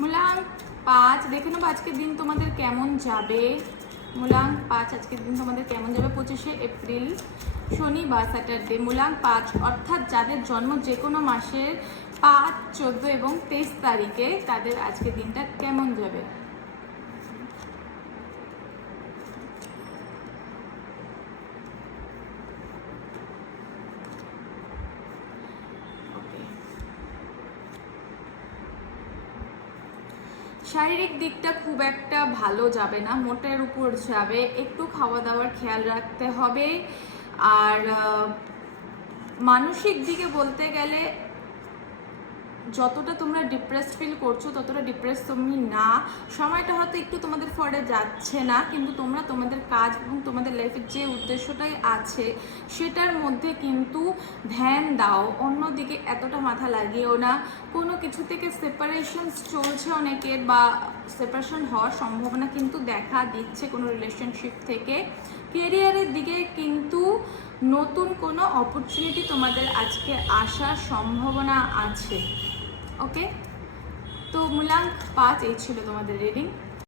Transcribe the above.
মূলাঙ্ক 5 দেখে নেবো আজকের দিন তোমাদের কেমন যাবে। মূলাঙ্ক 5 আজকের দিন তোমাদের কেমন যাবে। 25শে এপ্রিল শনিবার স্যাটারডে। মূলাঙ্ক 5 অর্থাৎ যাদের জন্ম যে কোনো মাসের 5, 14 এবং 23 তারিখে তাদের আজকের দিনটা কেমন যাবে। শারীরিক দিকটা খুব একটা ভালো যাবে না, মোটের উপর যাবে, একটু খাওয়া দাওয়ার খেয়াল রাখতে হবে। আর মানসিক দিকে বলতে গেলে যতটা তোমরা ডিপ্রেসড ফিল করছো ততটা ডিপ্রেস তুমি না। সময়টা হয়তো একটু তোমাদের ফরে যাচ্ছে না, কিন্তু তোমরা তোমাদের কাজ এবং তোমাদের লাইফের যে উদ্দেশ্যটাই আছে সেটার মধ্যে কিন্তু ধ্যান দাও, অন্যদিকে এতটা মাথা লাগিয়েও না। কোনো কিছু থেকে সেপারেশন চলছে অনেকের, বা সেপারেশন হওয়ার সম্ভাবনা কিন্তু দেখা দিচ্ছে কোনো রিলেশনশিপ থেকে। কেরিয়ারের দিকে কিন্তু নতুন কোনো অপরচুনিটি তোমাদের আজকে আসার সম্ভাবনা আছে। ওকে, তো মূলাঙ্ক 5 এই ছিল তোমাদের রিডিং।